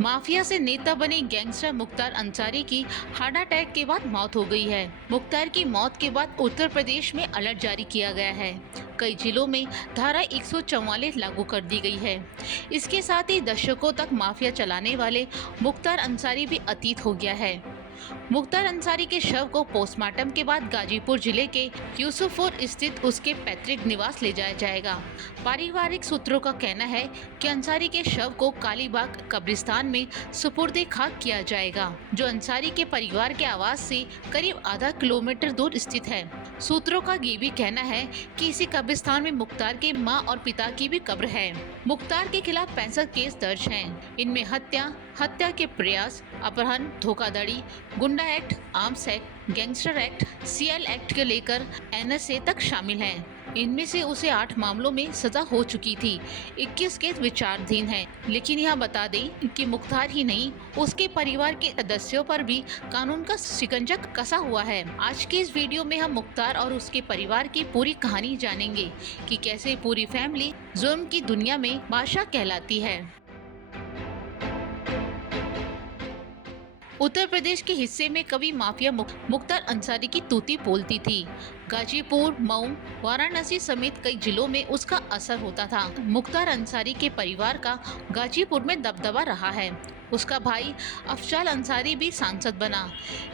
Mafia से नेता बने गैंगस्टर मुख्तार अंसारी की हार्ट अटैक के बाद मौत हो गई है। मुख्तार की मौत के बाद उत्तर प्रदेश में अलर्ट जारी किया गया है। कई जिलों में धारा 144 लागू कर दी गई है। इसके साथ ही दशकों तक माफिया चलाने वाले मुख्तार अंसारी भी अतीत हो गया है। मुख्तार अंसारी के शव को पोस्टमार्टम के बाद गाजीपुर जिले के यूसुफपुर स्थित उसके पैतृक निवास ले जाया जाएगा। पारिवारिक सूत्रों का कहना है कि अंसारी के शव को कालीबाग कब्रिस्तान में सुपुर्दे खाक किया जाएगा, जो अंसारी के परिवार के आवास से करीब आधा किलोमीटर दूर स्थित है। सूत्रों का ये भी कहना है कि इसी कब्रिस्तान में मुख्तार के मां और पिता की भी कब्र है। मुख्तार के खिलाफ 65 केस दर्ज हैं। इनमें हत्या के प्रयास, अपहरण, धोखाधड़ी, goonda act, arms act, gangster act, CL act के लेकर एनएसए तक शामिल हैं। इनमें से उसे 8 मामलों में सजा हो चुकी थी। 21 केस विचाराधीन हैं। लेकिन यहाँ बता दें कि मुख्तार ही नहीं, उसके परिवार के सदस्यों पर भी कानून का शिकंजा कसा हुआ है। आज के इस वीडियो में हम मुख्तार और उसके परिवार की पूरी कहानी जानेंगे कि कैसे पूरी फैमिली जुर्म की दुनिया में बादशाह कहलाती है। उत्तर प्रदेश के हिस्से में कभी माफिया मुख्तार अंसारी की तूती बोलती थी। गाजीपुर, मऊ, वाराणसी समेत कई जिलों में उसका असर होता था। मुख्तार अंसारी के परिवार का गाजीपुर में दबदबा रहा है। उसका भाई अफजाल अंसारी भी सांसद बना,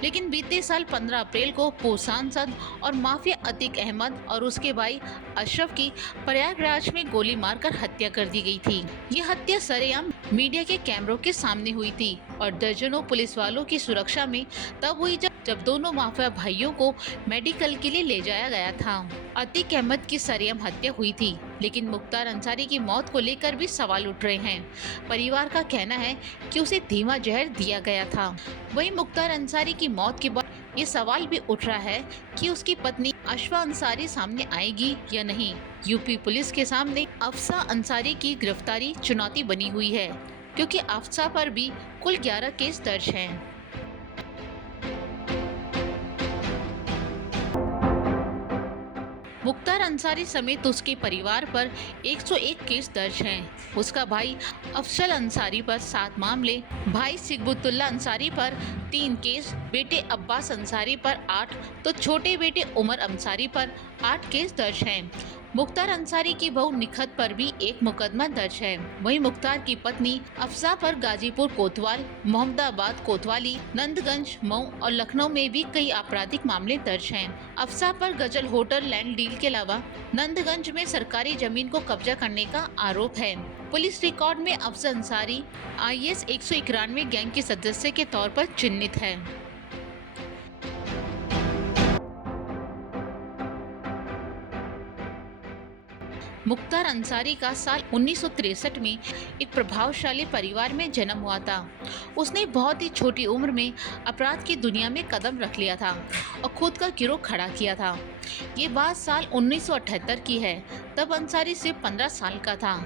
लेकिन बीते साल 15 अप्रैल को पूर्व सांसद और माफिया अतीक अहमद और उसके भाई अशरफ की प्रयागराज में गोली मारकर हत्या कर दी गई थी। ये हत्या सरेआम मीडिया के कैमरों के सामने हुई थी और दर्जनों पुलिस वालों की सुरक्षा में तब हुई जब दोनों माफिया भाइयों को मेडिकल के लिए ले जाया गया था। अतीक अहमद की सरेआम हत्या हुई थी, लेकिन मुख्तार अंसारी की मौत को लेकर भी सवाल उठ रहे हैं। परिवार का कहना है कि उसे धीमा जहर दिया गया था। वहीं मुख्तार अंसारी की मौत के बाद ये सवाल भी उठ रहा है कि उसकी पत्नी अशफा अंसारी सामने आएगी या नहीं। यूपी पुलिस के सामने अफसा अंसारी की गिरफ्तारी चुनौती बनी हुई है, क्योंकि अफसा पर भी कुल 11 केस दर्ज हैं। मुख्तार अंसारी समेत उसके परिवार पर 101 केस दर्ज हैं। उसका भाई अफजल अंसारी पर 7 मामले, भाई सिकबुतुल्ला अंसारी पर 3 केस, बेटे अब्बास अंसारी पर 8, तो छोटे बेटे उमर अंसारी पर 8 केस दर्ज हैं। मुख्तार अंसारी की बहू निखत पर भी एक मुकदमा दर्ज है। वहीं मुख्तार की पत्नी अफसा पर गाजीपुर कोतवाल, मोहम्मदाबाद कोतवाली, नंदगंज, मऊ और लखनऊ में भी कई आपराधिक मामले दर्ज हैं। अफसा पर गजल होटल लैंड डील के अलावा नंदगंज में सरकारी जमीन को कब्जा करने का आरोप है। पुलिस रिकॉर्ड में अफजल अंसारी IS 191 गैंग के सदस्य के तौर पर चिन्हित है। मुख्तार अंसारी का साल 1963 में एक प्रभावशाली परिवार में जन्म हुआ था। उसने बहुत ही छोटी उम्र में अपराध की दुनिया में कदम रख लिया था और खुद का गिरोह खड़ा किया था। ये बात साल 1978 की है। तब अंसारी सिर्फ 15 साल का था।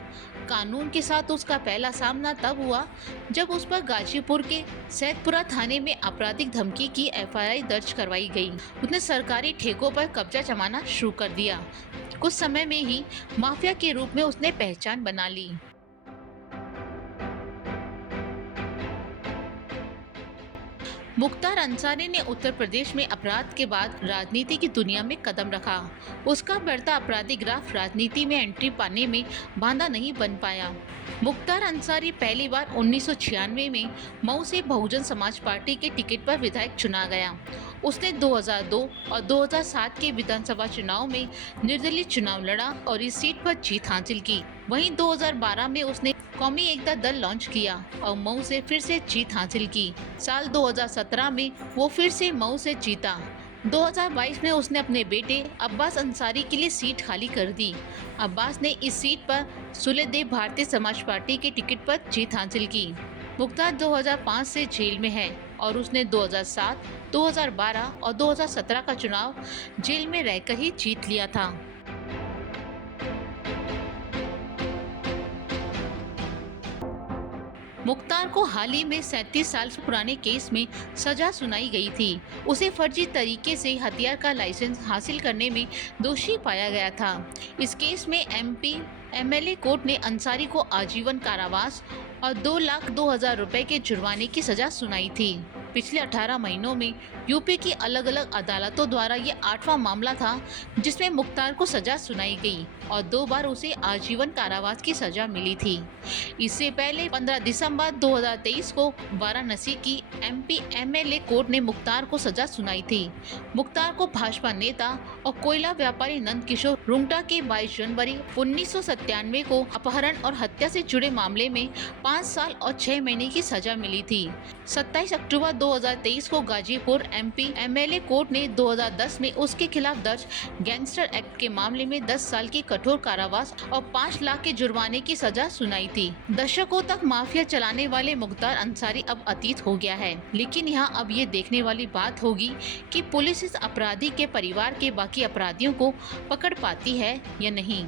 कानून के साथ उसका पहला सामना तब हुआ जब उस पर गाजीपुर के सैदपुरा थाने में आपराधिक धमकी की FIR दर्ज करवाई गई। उसने सरकारी ठेकों पर कब्जा जमाना शुरू कर दिया। कुछ समय में ही माफिया के रूप में उसने पहचान बना ली। मुख्तार अंसारी ने उत्तर प्रदेश में अपराध के बाद राजनीति की दुनिया में कदम रखा। उसका बढ़ता आपराधिक ग्राफ राजनीति में एंट्री पाने में बाधा नहीं बन पाया। मुख्तार अंसारी पहली बार 1996 में मऊ से बहुजन समाज पार्टी के टिकट पर विधायक चुना गया। उसने 2002 और 2007 के विधानसभा चुनाव में निर्दलीय चुनाव लड़ा और इस सीट पर जीत हासिल की। वहीं 2012 में उसने कौमी एकता दल लॉन्च किया और मऊ से फिर से जीत हासिल की। साल 2017 में वो फिर से मऊ से जीता। 2022 में उसने अपने बेटे अब्बास अंसारी के लिए सीट खाली कर दी। अब्बास ने इस सीट पर सुलेदेव भारतीय समाज पार्टी के टिकट पर जीत हासिल की। मुख्तार 2005 से जेल में है और उसने 2007, 2012 और 2017 का चुनाव जेल में रहकर ही जीत लिया था। मुख्तार को हाल ही में 37 साल पुराने केस में सजा सुनाई गई थी। उसे फर्जी तरीके से हथियार का लाइसेंस हासिल करने में दोषी पाया गया था। इस केस में MP MLA कोर्ट ने अंसारी को आजीवन कारावास और 2,02,000 रुपए के जुर्माने की सजा सुनाई थी। पिछले 18 महीनों में यूपी की अलग अलग अदालतों द्वारा ये 8वां मामला था जिसमें मुख्तार को सजा सुनाई गई और 2 बार उसे आजीवन कारावास की सजा मिली थी। इससे पहले 15 दिसंबर 2023 को वाराणसी की एमपी एमएलए कोर्ट ने मुख्तार को सजा सुनाई थी। मुख्तार को भाजपा नेता और कोयला व्यापारी नंद किशोर रुंगटा के 22 जनवरी 1997 को अपहरण और हत्या से जुड़े मामले में 5 साल और 6 महीने की सजा मिली थी। 27 अक्टूबर 2023 को गाजीपुर एमपी एमएलए कोर्ट ने 2010 में उसके खिलाफ दर्ज गैंगस्टर एक्ट के मामले में 10 साल की कठोर कारावास और 5 लाख के जुर्माने की सजा सुनाई थी। दशकों तक माफिया चलाने वाले मुख्तार अंसारी अब अतीत हो गया है, लेकिन यहाँ अब ये देखने वाली बात होगी कि पुलिस इस अपराधी के परिवार के बाकी अपराधियों को पकड़ पाती है या नहीं।